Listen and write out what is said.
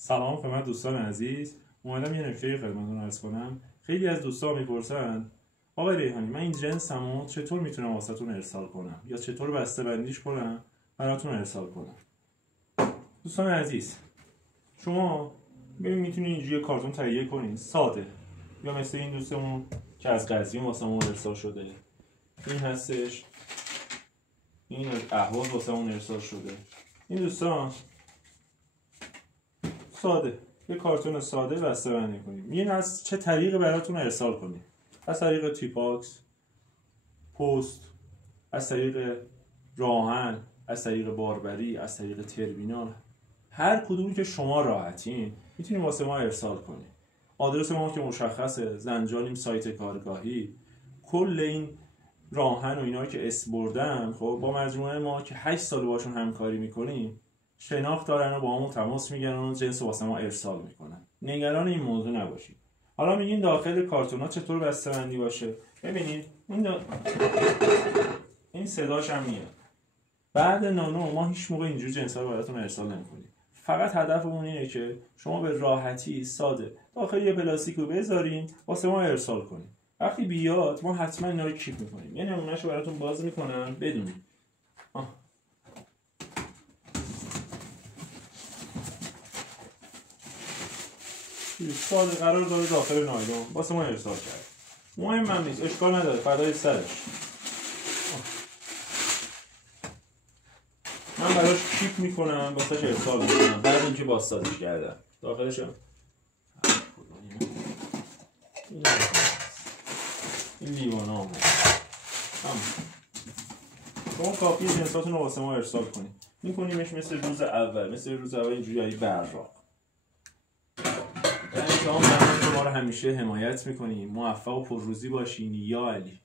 سلام خدمت دوستان عزیز. اومدم یه نکته خدمتتون عرض کنم. خیلی از دوستان میپرسن آقای ریحانی من این جنسمو چطور میتونم واسهتون ارسال کنم یا چطور بسته بندیش کنم براتون ارسال کنم. دوستان عزیز شما ببین میتونید اینجوری کارتون تهیه کنین ساده، یا مثل این دوستمون که از قزوین واسمون ارسال شده، این هستش، این اهواز واسمون ارسال شده. این دوستان ساده یه کارتون ساده بسته بندی کنیم. میگن از چه طریقی براتون ارسال کنیم؟ از طریق تیپاکس، پست، از طریق راهن، از طریق باربری، از طریق ترمینال، هر کدومی که شما راحتین میتونید واسه ما ارسال کنید. آدرس ما که مشخصه، زنجانیم، سایت کارگاهی. کل این راهن و اینا که اسم بردم خب با مجموعه ما که 8 سال باشون همکاری میکنیم شناخت دارن و با همون تماس میگیرن و جنس واسه ما ارسال میکنن. نگران این موضوع نباشید. حالا میگین داخل کارتونا چطور بسته‌بندی باشه؟ ببینید این صداش هم میاد. بعد نانو ما هیچ موقع اینجور جنسا رو براتون ارسال نمیکنیم. فقط هدفمون اینه که شما به راحتی ساده داخل یه پلاستیک رو بذارین واسه ما ارسال کنیم. وقتی بیاد ما حتما اینا رو کیپ میکنیم. یه نمونهشو براتون باز میکنم بدونید. ساده قرار داره داخل نایلون واسه ما ارسال کرد. مهم هم نیست، اشکال نداره، فدای سرش. من براش کیپ میکنم واسهش ارسال میکنم بعد اینکه بازسازیش کردم. داخلش هم این لیوان ها شما کافی جنساتون رو واسه ما ارسال کنید. میکنیمش مثل روز اول اینجوری براق. شما ما رو همیشه حمایت میکنیم. موفق و پرروزی باشین. یا علی.